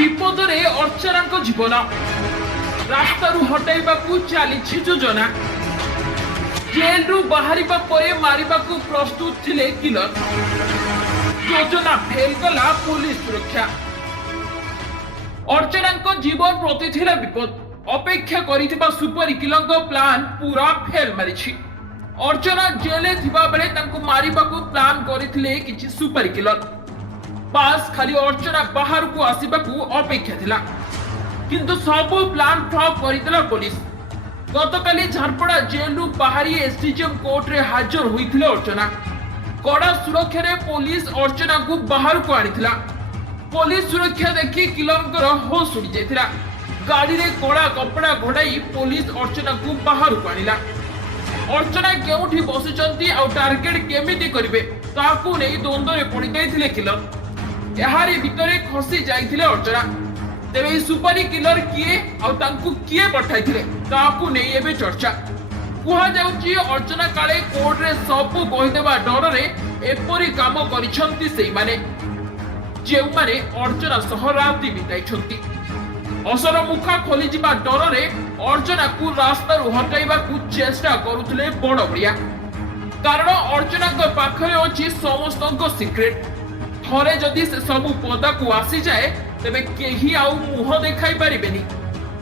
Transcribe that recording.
विपदरे अर्चना जीवन रास्तारू हटाइबाकू चली योजना जेल रु बाहर मारिबा प्रस्तुत थिले किलर योजना फेल कला पुलिस सुरक्षा अर्चना जीवन प्रति थिला विपद अपेक्षा करिथिबा सुपर किलर प्लान पूरा फेल मारिछि। अर्चना जेले थिबा बेले तांको मारिबाकू प्लान करिथिले किछि सुपर किलर पास खाली अर्चना बाहर को आसीबाकू अपेक्षा थिला किंतु सब प्लान फ्लॉप करितला पुलिस। गतकाली झारपड़ा जेल रु बाहरी एसडीएम कोर्ट रे हाजर होइथिले अर्चना कड़ा सुरक्षा रे पुलिस अर्चना को बाहर को आनिथिला। पुलिस सुरक्षा देखि किलंकर होश उड़ी जाइथिला। गाड़ी रे कड़ा कपड़ा घोड़ाई पुलिस अर्चना को बाहर को आनिला। अर्चना केउठी बसिचंती आ टार्गेट केमिति करिवे ताकू नै द्वंद्व रे पड़ी जाइथिले किलर। एहारी भितरे खसी जाइथिले अर्चना। तेबे सुपारी किलर किए आ तांकू किए पठाइथिले ताकू नै एबे चर्चा कुहा जाउची। अर्चना काले कोर्ट रे सब कहि देबा डर रे एपरी काम करिसंती सेई माने जे माने अर्चना सह राति बिताइछंती। असर मुखा खोली जिबा डर रे अर्चना को रास्ता रु हटाइबा को चेष्टा करूथिले बड़ बड़िया। कारण अर्चना को पाखरे अछि समस्तक सिक्रेट। थरे जदि से सब पदा को आसी जाए तेबे केही आउ मुह देखाई परिबेनी।